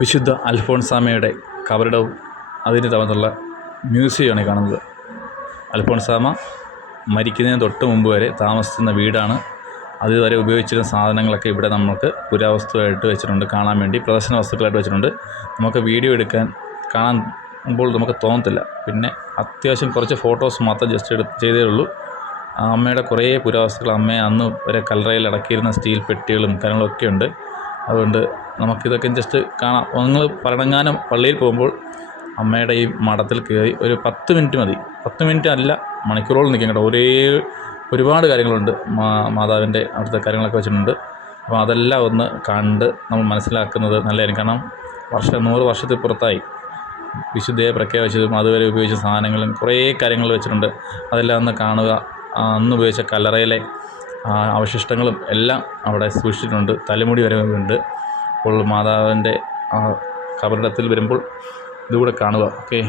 വിശുദ്ധ അൽഫോൺസാമയുടെ കവറിടവും അതിന് തമ്മിലുള്ള മ്യൂസിയമാണ് കാണുന്നത്. അൽഫോൺസാമ മരിക്കുന്നതിന് തൊട്ട് മുമ്പ് വരെ താമസിച്ചിരുന്ന വീടാണ്. അതുവരെ ഉപയോഗിച്ചിരുന്ന സാധനങ്ങളൊക്കെ ഇവിടെ നമുക്ക് പുരാവസ്തുവായിട്ട് വെച്ചിട്ടുണ്ട് കാണാൻ വേണ്ടി പ്രദർശന വസ്തുക്കളായിട്ട് വെച്ചിട്ടുണ്ട്. നമുക്ക് വീഡിയോ എടുക്കാൻ കാണുമ്പോൾ നമുക്ക് തോന്നത്തില്ല. പിന്നെ അത്യാവശ്യം കുറച്ച് ഫോട്ടോസ് മാത്രം ജസ്റ്റ് എടുത്ത് ചെയ്തേ ഉള്ളൂ. അമ്മയുടെ കുറേ പുരാവസ്തുക്കൾ അമ്മയെ അന്ന് വരെ കല്ലറയിൽ അടക്കിയിരുന്ന സ്റ്റീൽ പെട്ടികളും കാര്യങ്ങളൊക്കെ ഉണ്ട്. അതുകൊണ്ട് നമുക്കിതൊക്കെ ജസ്റ്റ് കാണാം. നിങ്ങൾ പഴങ്ങാനം പള്ളിയിൽ പോകുമ്പോൾ അമ്മയുടെ ഈ മഠത്തിൽ കയറി ഒരു പത്ത് മിനിറ്റ് മതി. പത്ത് മിനിറ്റ് അല്ല മണിക്കൂറോളം നിൽക്കും കേട്ടോ. ഒരേ ഒരുപാട് കാര്യങ്ങളുണ്ട് മാ മാതാവിന്റെ അവിടുത്തെ കാര്യങ്ങളൊക്കെ വെച്ചിട്ടുണ്ട്. അപ്പോൾ അതെല്ലാം ഒന്ന് കണ്ട് നമ്മൾ മനസ്സിലാക്കുന്നത് നല്ലതായിരിക്കും. കാരണം വർഷം നൂറ് വർഷത്തിൽ പുറത്തായി. വിശുദ്ധയെ പ്രഖ്യാപിച്ചതും അതുവരെ ഉപയോഗിച്ച സാധനങ്ങളും കുറേ കാര്യങ്ങൾ വെച്ചിട്ടുണ്ട്. അതെല്ലാം ഒന്ന് കാണുക. അന്ന് ഉപയോഗിച്ച കല്ലറയിലെ ആ അവശിഷ്ടങ്ങളും എല്ലാം അവിടെ സൂക്ഷിച്ചിട്ടുണ്ട്. തലമുടി വരെ ഉണ്ട്. അപ്പോൾ മാതാവിന്റെ ആ കബറിടത്തിൽ വരുമ്പോൾ ഇതുകൂടെ കാണുക. ഓക്കെ.